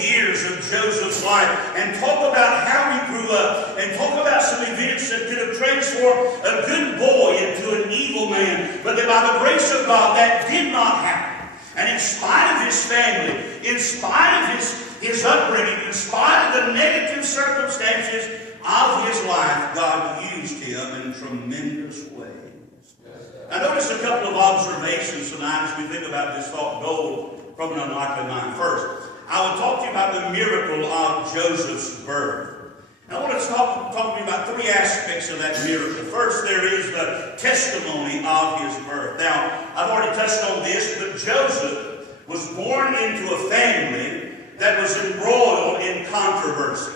years of Joseph's life and talk about how he grew up and talk about some events that could have transformed a good boy into an evil man. But that by the grace of God, that did not happen. And in spite of his family, in spite of his upbringing, in spite of the negative circumstances of his life, God used him in tremendous ways. I noticed a couple of observations tonight as we think about this thought, gold from an unlikely mind. First, I will talk to you about the miracle of Joseph's birth. And I want to talk to you about three aspects of that miracle. First, there is the testimony of his birth. Now, I've already touched on this, but Joseph was born into a family that was embroiled in controversy.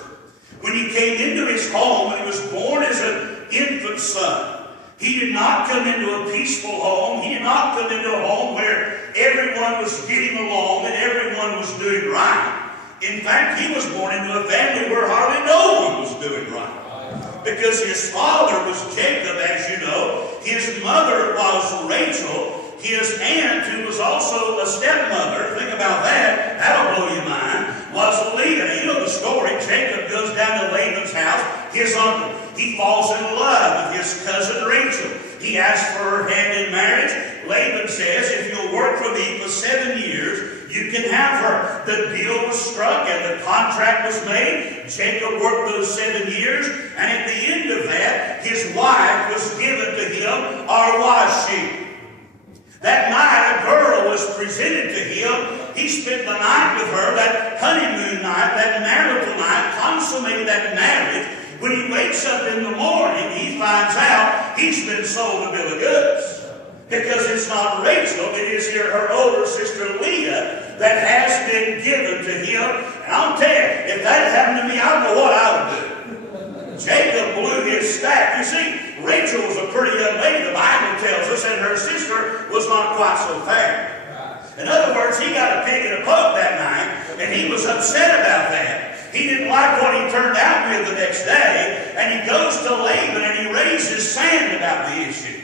When he came into his home, when he was born as an infant son, he did not come into a peaceful home. He did not come into a home where everyone was getting along and everyone was doing right. In fact, he was born into a family where hardly no one was doing right. Because his father was Jacob, as you know. His mother was Rachel. His aunt, who was also a stepmother, think about that, that'll blow your mind, was Leah. You know the story. Jacob goes down to Laban's house, his uncle. He falls in love with his cousin Rachel. He asks for her hand in marriage. Laban says, if you'll work for me for 7 years, you can have her. The deal was struck and the contract was made. Jacob worked those 7 years, and at the end of that, his wife was given to him, or was she? That night, a girl was presented to him. He spent the night with her, that honeymoon night, that marital night, consummated that marriage. When he wakes up in the morning, he finds out he's been sold a bill of goods. Because it's not Rachel, it is here her older sister Leah that has been given to him. And I'll tell you, if that happened to me, I don't know what I would do. Jacob blew his stack. You see, Rachel was a pretty young lady, the Bible tells us, and her sister was not quite so fair. In other words, he got a pig in a poke that night, and he was upset about that. He didn't like what he turned out with the next day, and he goes to Laban and he raises sand about the issue.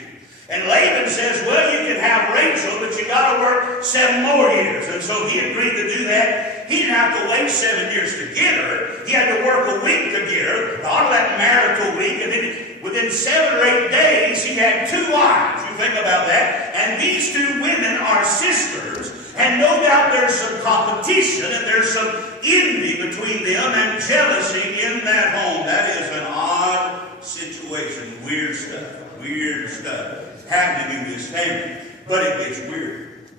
And Laban says, well, you can have Rachel, but you got to work 7 more years. And so he agreed to do that. He didn't have to wait 7 years to get her. He had to work a week to get her, out of that marital week, and then within 7 or 8 days, he had 2 wives. You think about that. And these 2 women are sisters. And no doubt there's some competition and there's some envy between them and jealousy in that home. That is an odd situation. Weird stuff happening in this family. But it gets weird.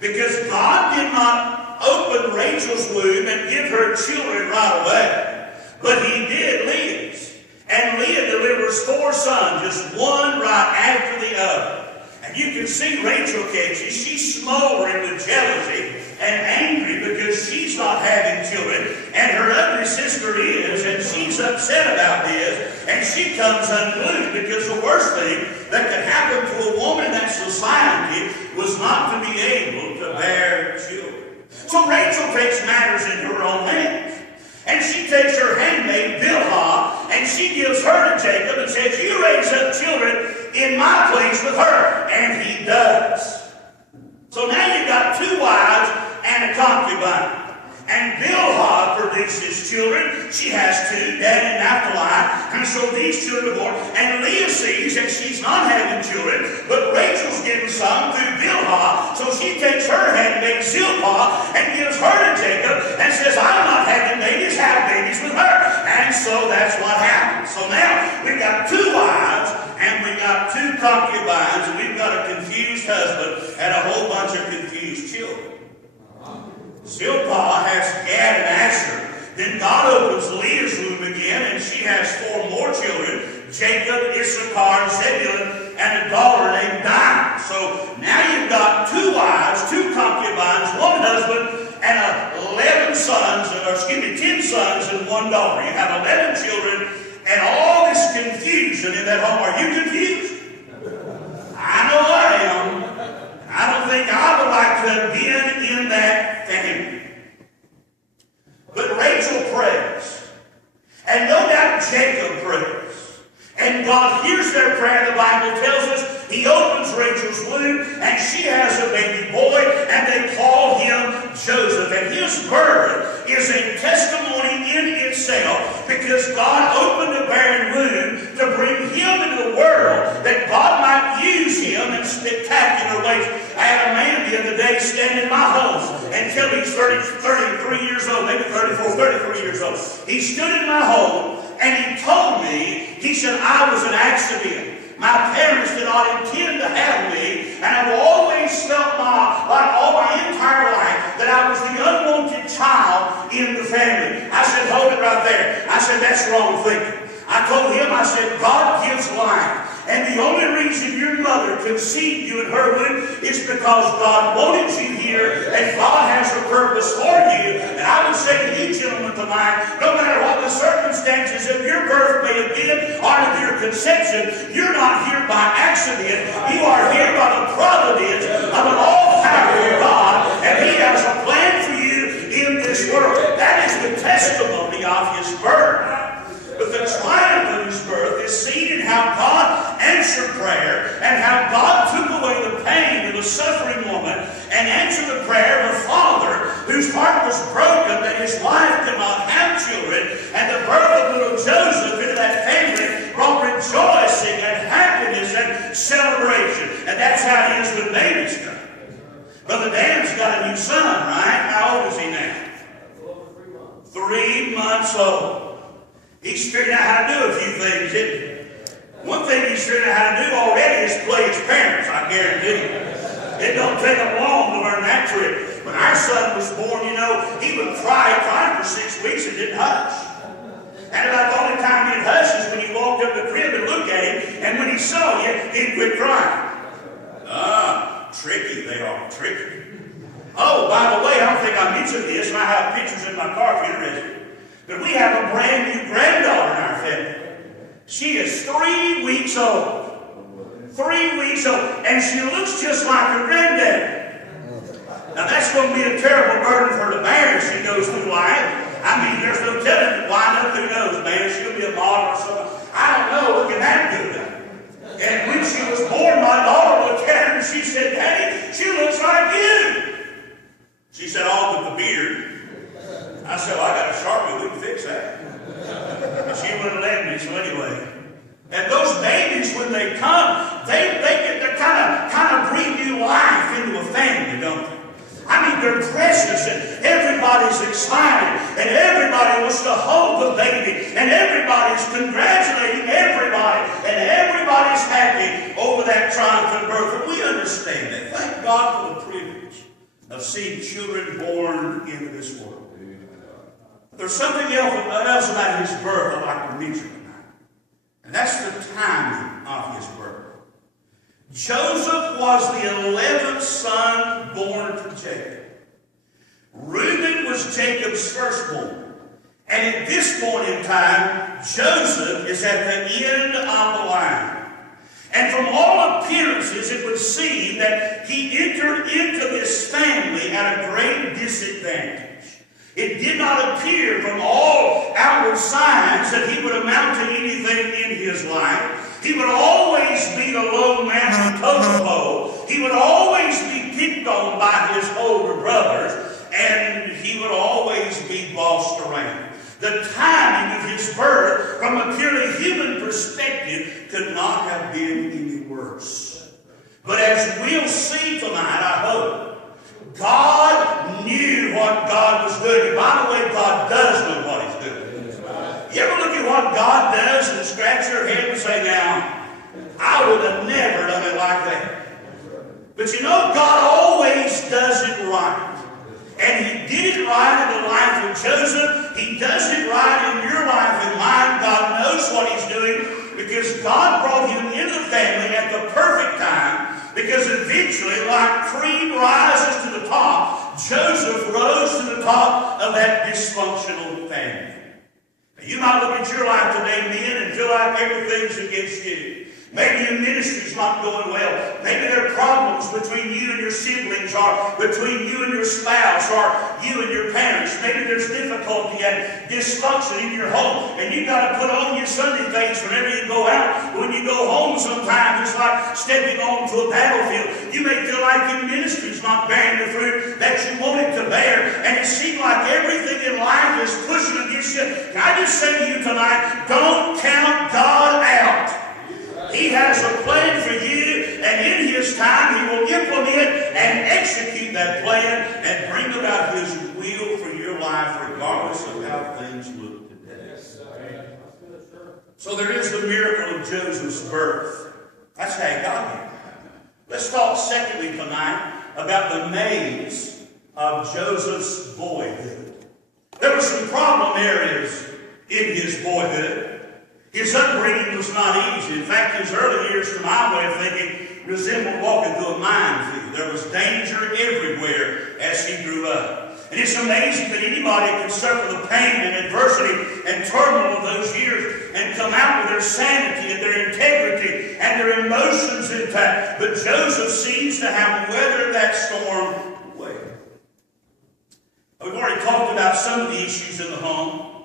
Because God did not open Rachel's womb and give her children right away. But he did Leah's. And Leah delivers 4 sons, just one right after the other. And you can see Rachel, can't you? She's smoldering with jealousy and angry because she's not having children. And her ugly sister is, and she's upset about this. And she comes unglued because the worst thing that could happen to a woman in that society was not to be able to bear children. So Rachel takes matters into her own hands. And she takes her handmaid, Bilhah, and she gives her to Jacob and says, you raise up children in my place with her. And he does. So now you've got 2 wives and a concubine. And Bilhah produces children. She has 2, Dan and Naphtali. And so these children are born. And Leah sees that she's not having children, but Rachel's getting some through Bilhah. So she takes her handmaid Zilpah and gives her to Jacob and says, I'm not having babies, have babies with her. And so that's what happens. So now we've got 2 wives and we've got 2 concubines and we've got a confused husband and a whole bunch of confused children. Zilpah has Gad and Asher. Then God opens Leah's womb again, and she has 4 more children, Jacob, Issachar, Zebulun, and a daughter named Dinah. So now you've got 2 wives, 2 concubines, 1 husband, and 10 sons and 1 daughter. You have 11 children, and all this confusion in that home. Are you confused? I know I am. I don't think I would like to have been in that family. But Rachel prays. And no doubt Jacob prays. And God hears their prayer. The Bible tells us he opens Rachel's womb and she has a baby boy and they call him Joseph. And his birth is a testimony in itself, because God opened a barren womb to bring him into the world, that God might use him in spectacular ways. I had a man the other day stand in my home until he's 33 years old, maybe 33 years old. He stood in my home and he told me, he said, I was an accident. My parents did not intend to have me, and I've always felt like all my entire life that I was the unwanted child in the family. I said, hold it right there. I said, that's wrong thinking. I told him, I said, God gives life. And the only reason your mother conceived you in her womb is because God wanted you here, and God has a purpose for you. And I would say to you gentlemen tonight, no matter what the circumstances of your birth may have been, or of your conception, you're not here by accident. You are here by the providence of an all-powerful God, and He has a plan for you in this world. That is the testimony of His birth. But the triumph of His birth is seen in how God answered prayer, and how God took away the pain of a suffering woman and answered the prayer of a father whose heart was broken that his wife could not have children. And the birth of little Joseph into that family brought rejoicing and happiness and celebration. And that's how it is when babies come. Brother Dan's got a new son, right? How old is he now? 3 months old. He's figured out how to do a few things, isn't he? One thing he's figured out how to do already is play his parents, I guarantee you. It don't take him long to learn that trick. When our son was born, you know, he would cry for 6 weeks and didn't hush. And about the only time he'd hush is when you walked up the crib and looked at him, and when he saw you, he'd quit crying. Tricky, they are, tricky. Oh, by the way, I don't think I mentioned this, and I have pictures in my car if you're interested. But we have a brand new granddaughter in our family. She is 3 weeks old. 3 weeks old. And she looks just like her granddad. Now that's going to be a terrible burden for her to bear as she goes through life. I mean, there's no telling it. Wind up, who knows, man. She'll be a model or something. I don't know. Looking that good. And when she was born, my daughter looked at her and she said, Daddy, she looks like you. She said, all but the beard. I said, well, I got a Sharpie, we can fix that. And she wouldn't let me, so anyway. And those babies, when they come, they kind of breathe new life into a family, don't they? I mean, they're precious, and everybody's excited, and everybody wants to hold the baby, and everybody's congratulating everybody, and everybody's happy over that triumphant birth. And we understand that. Thank God for the privilege of seeing children born into this world. There's something else about His birth I'd like to mention tonight. And that's the timing of His birth. Joseph was the 11th son born to Jacob. Reuben was Jacob's firstborn. And at this point in time, Joseph is at the end of the line. And from all appearances, it would seem that he entered into this family at a great disadvantage. It did not appear from all outward signs that he would amount to anything in his life. He would always be the lone master totem pole. He would always be picked on by his older brothers. And he would always be bossed around. The timing of his birth, from a purely human perspective, could not have been any worse. But as we'll see tonight, I hope, God knew what God was doing. And by the way, God does know what He's doing. You ever look at what God does and scratch your head and say, now, I would have never done it like that. But you know, God always does it right. And He did it right in the life of Joseph. He does it right in your life and mine. God knows what He's doing, because God brought him into the family at the perfect time. Because eventually, like cream rises to the top, Joseph rose to the top of that dysfunctional family. Now, you might look at your life today, men, and feel like everything's against you. Maybe your ministry's not going well. Maybe there are problems between you and your siblings, or between you and your spouse, or you and your parents. Maybe there's there's difficulty and dysfunction in your home, and you've got to put on your Sunday face whenever you go out. When you go home sometimes, it's like stepping onto a battlefield. You may feel like your ministry's not bearing the fruit that you want it to bear, and it seems like everything in life is pushing against you. Can I just say to you tonight, don't count God out. He has a plan for you, and in His time He will implement and execute that plan and bring about His will for your life regardless of how things look today. So there is the miracle of Joseph's birth. That's how he got here. Let's talk secondly tonight about the maze of Joseph's boyhood. There were some problem areas in his boyhood. His upbringing was not easy. In fact, his early years, to my way of thinking, resembled walking through a minefield. There was danger everywhere as he grew up. And it's amazing that anybody can suffer the pain and adversity and turmoil of those years and come out with their sanity and their integrity and their emotions intact. But Joseph seems to have weathered that storm well. We've already talked about some of the issues in the home.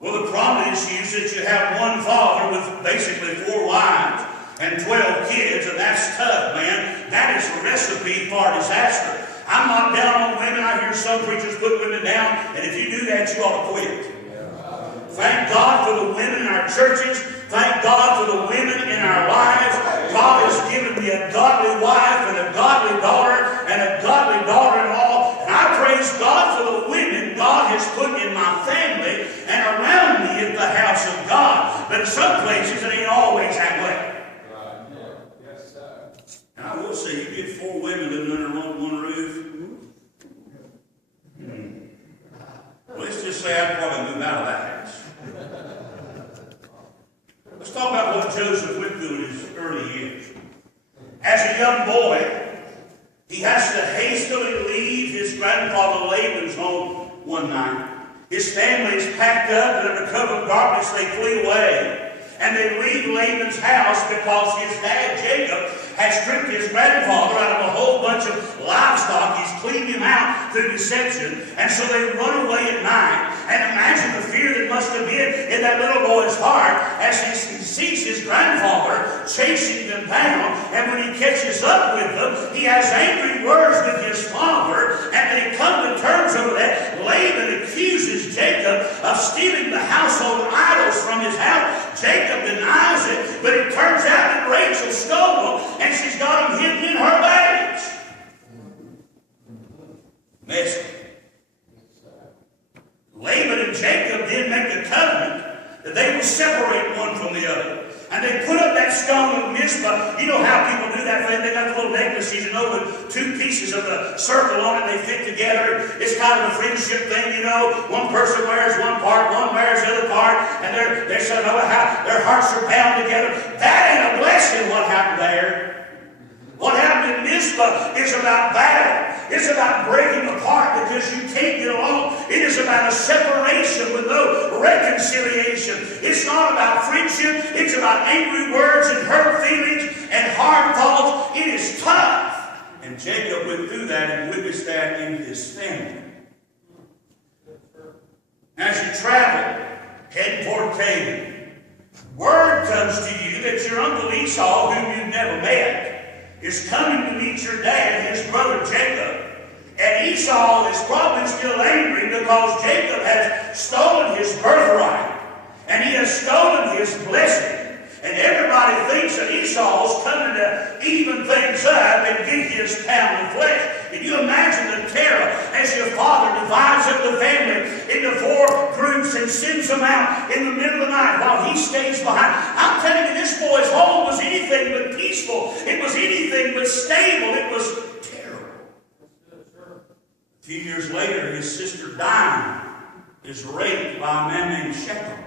Well, the prominent issue is that you have one father with basically 4 wives and 12 kids, and that's tough, man. That is a recipe for disaster. I'm not down on women. I hear some preachers put women down, and if you do that, you ought to quit. Thank God for the women in our churches. Thank God for the women in our lives. God has given me a godly wife and a godly daughter and a godly daughter-in-law. And I praise God for the women God has put in my family and around me in the house of God. But in some places, it ain't always that way. And I will say, you get 4 women living under one roof. Let's just say I'd probably move out of that house. Let's talk about what Joseph went through in his early years. As a young boy, he has to hastily leave his grandfather Laban's home one night. His family is packed up, and under cover of darkness they flee away. And they leave Laban's house because his dad, Jacob, has stripped his grandfather out of a whole bunch of livestock. He's cleaned him out through deception. And so they run away at night. And imagine the fear that must have been in that little boy's heart as he sees his grandfather chasing them down. And when he catches up with them, he has angry words with his father. And they come to terms over that. Laban accuses Jacob of stealing the household idols from his house. Jacob denies it, but it turns out that Rachel stole them, and she's got them hidden in her baggage. Messy. Laban and Jacob then make a covenant that they will separate one from the other. And they put up that stone of Mizpah. You know how people do that thing. They got the little necklaces, with 2 pieces of the circle on it. They fit together. It's kind of a friendship thing, One person wears one part, one wears the other part. And they're saying, how their hearts are bound together. That ain't a blessing, what happened there. What happened in Mizpah is about battle. It's about breaking apart because you can't get along. It is about a separation with no reconciliation. It's not about friendship. It's about angry words and hurt feelings and hard thoughts. It is tough. And Jacob went through that and witnessed that in his family. As you travel, heading toward Canaan, word comes to you that your uncle Esau, whom you've never met, is coming to meet your dad and his brother Jacob. And Esau is probably still angry because Jacob has stolen his birthright. And he has stolen his blessing. And everybody thinks that Esau's coming to even things up and get his pound of flesh. Can you imagine the terror as your father divides up the family into 4 groups and sends them out in the middle of the night while he stays behind? I'm telling you, this boy's home was anything but peaceful. It was anything but stable. It was terrible. A few years later, his sister Dinah is raped by a man named Shechem.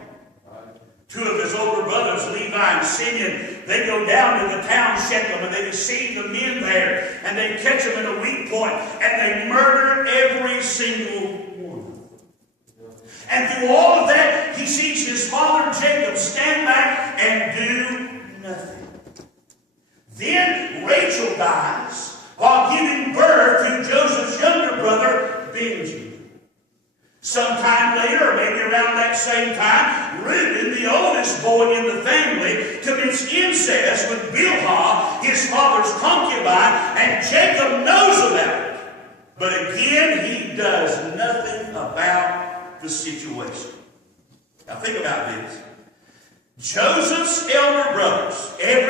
2 of his older brothers, Levi and Simeon, they go down to the town Shechem and they deceive the men there and they catch them at a weak point and they murder every single one. And through all of that, he sees his father Jacob stand back and do nothing. Then Rachel dies while giving birth to Joseph's younger brother Benjamin. Sometime later, or maybe around that same time, Reuben, the oldest boy in the family, commits incest with Bilhah, his father's concubine, and Jacob knows about it. But again, he does nothing about the situation. Now think about this. Joseph's elder brothers, every